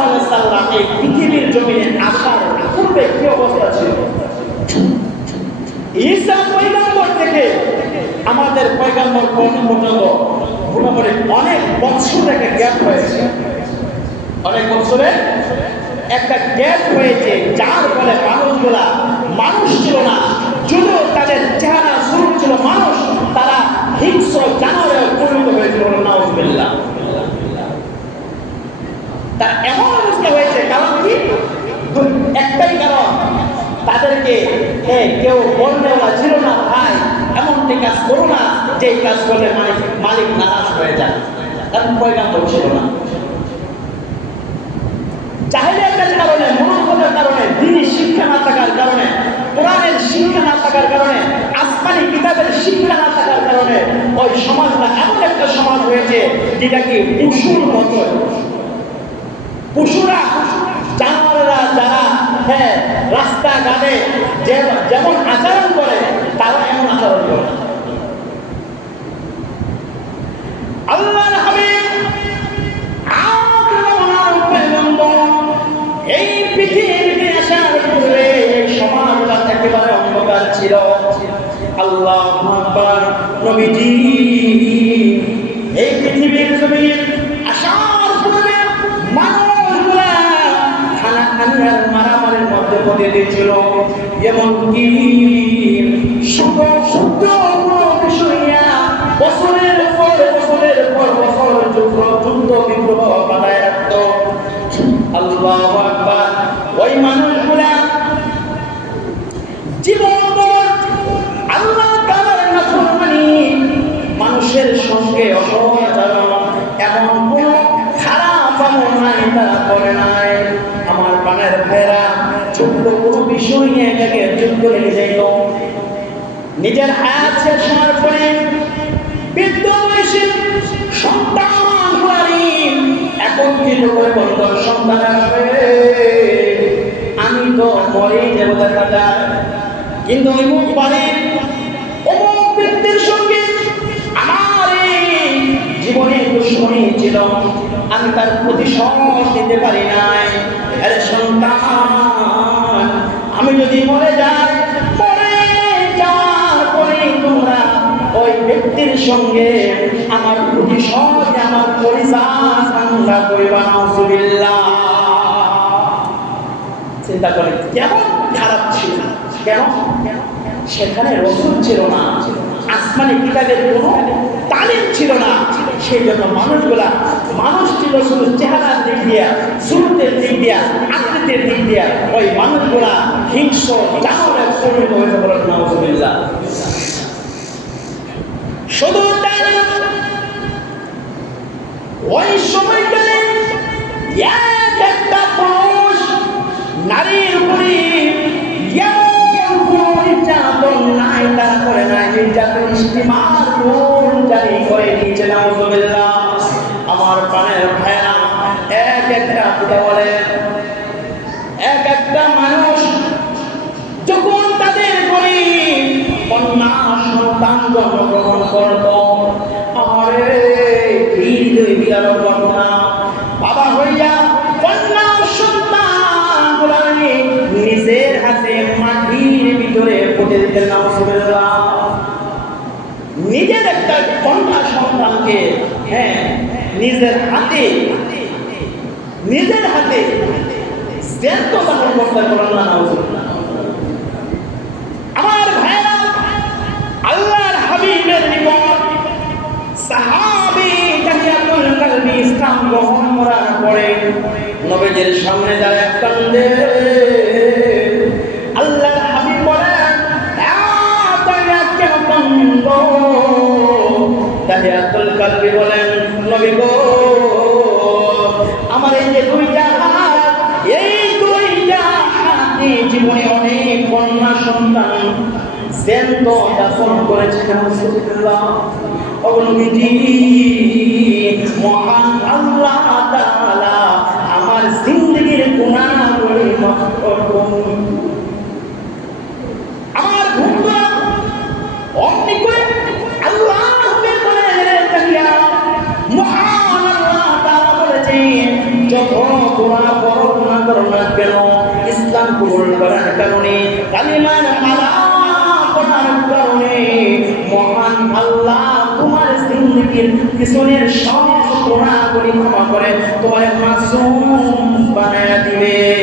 সাল্লাল্লাহু আলাইহি সাল্লাম এই পৃথিবীর জমিনে আসার পূর্বে কি অবস্থা ছিল? ঈসা পয়গম্বর থেকে আমাদের পয়গম্বর পর্যন্ত মোটামুটি অনেক বছর একটা গ্যাপ হয়েছে, অনেক বছরের একটা গ্যাপ হয়েছে, যার ফলে মানুষগুলা মানুষ ছিল না, যদিও তাদের চেহারা স্বরূপ ছিল মানুষ, তারা হিংস্র জানোয়ারে পরিণত হয়েছিল। নাউজুবিল্লাহ। তার এমন অবস্থা হয়েছে, কারণ কি? একটাই কারণ, তাদেরকে কেউ বলনেওয়ালা ছিল না, ভাই এমনটি কাজ করো না যে কাজ করলে মালিক নারাজ হয়ে যায়, কারণ পয়গম্বর ছিল না। জাহেলিয়াতের কারণে, মনোভাবের কারণে, দ্বীনি শিক্ষা না থাকার কারণে, কোরআনের শিক্ষা না থাকার কারণে, আসমানি কিতাবের শিক্ষা না থাকার কারণে ওই সমাজটা এমন একটা সমাজ হয়েছে যেটা কি পশুর মতো। পশুরা, জানোয়ারেরা যারা রাস্তাঘাটে যেমন আচরণ করে, তারা এমন আচরণ করে। আল্লাহর হাবিব এই পৃথিবীতে আসার পূর্বে সমাজটা একেবারে অন্ধকার ছিল। আল্লাহু আকবার। নবীজি এই পৃথিবীর জমিনে আসার পূর্বে মানুষগুলা খানাখানি আর মারামারির মধ্যে পড়ে দিয়েছিল। এমনকি শুদ্ধ বিষয়া বছরের পর বছর যুদ্ধ বিগ্রহ বানায় রাখত। আল্লাহু আকবার। ওই মানুষগুলা জীবনভর আল্লাহ তাআলার নাফরমানি, মানুষের সঙ্গে অসদাচরণ, এমন কোন খারাপ আমল নাই তারা করে নাই। আমার প্রাণের ভাইরা, ছোট্ট কোনো বিষয় নিয়ে এটাকে যুদ্ধ লেগে যাইত। নিজের হায়াত শেষ হওয়ার পরে বৃদ্ধ বয়সে সন্তান একত্রিত করে বলতো, সন্তান আসবে, আমি তো মরেই যাবো দেখা যায়, কিন্তু অমুক বাড়ির অমুক ব্যক্তির সঙ্গে আমার জীবনে দুশ্মনী ছিল, আমি তার প্রতিশোধ দিতে পারি নাই। আরে সন্তান, আমি যদি মরে যাই, মরে যাওয়ার পরে তোমরা ওই ব্যক্তির সঙ্গে আমার প্রতিশোধ, আমার পরিচয় আমরা করিবা। নাউজুবিল্লাহ। চিন্তা করে কেমন খারাপ ছিল, কেন? সেখানে রাসূল ছিল না, আসমানি কিতাবের কোনো তালিম ছিল না। সেই জন্য মানুষ ছিল শুধু চেহারার দিক দিয়া, সুরতের দিক দিয়া, আকৃতির দিক দিয়া, ওই মানুষগুলা হিংস্র জানোয়ারে পরিণত হয়েছে। বলেন নাউজুবিল্লাহ। শুধু তাই না, ওই সময়কালে একটা পুরুষ নারীর উপরে নির্যাতন নাই, তারা করে নাই, নির্যাতন স্টিমার জারি করে দিয়েছে। নাউজুবিল্লাহ। আমার প্রাণের ভাইরা, এক একটা কথা বলে, এক একটা মানুষ যখন তাদের ঘরে কন্যা সন্তান জন্মগ্রহণ করত, আমারে হৃদয় বিলার ঘটনা, বাবা হইয়া কন্যা সন্তান গুলাকে নিজের হাতে মাটির ভিতরে পুঁতে দিতেন। নাউজুবিল্লাহ। নিজের একটা কন্যা সন্তানকে নিজের হাতে জ্যান্ত দাফন করতে পারেন না। নাউজুবিল্লাহ। আমার ভাইরা, আল্লাহর হাবিবের নিকট সাহাবী তাহিয়াতুল কলবি ইসলাম গ্রহণ করার পরে নবীজির সামনে দাঁড়ায় কান্দে। আল্লাহর হাবিব বলেন, কেন কান্দো? তাহিয়াতুল কলবি বলেন, নবী গো, আমার এই যে দুইটা হাত, এই দুইটা হাতে জীবনে অনেক কন্যা সন্তান জ্যান্ত দাফন করেছে। নাউজুবিল্লাহ। নবীজি, মহান আল্লাহ তাআলা আমার জিন্দেগীর গুনাহগুলো মাফ করুন। আমার ভুলগুলো অমনি করে আল্লাহকে বলে তাকিয়া মহান আল্লাহ তাআলা বলেছেন, যত গুনাহ ইসলাম কবুল করার কারণে, কালিমার মালা পড়ার কারণে মহান আল্লাহ তোমার জিন্দেগীর পিছনের সব গুনাহগুলি ক্ষমা করে তোমার মাসুম বানায়া দিবে।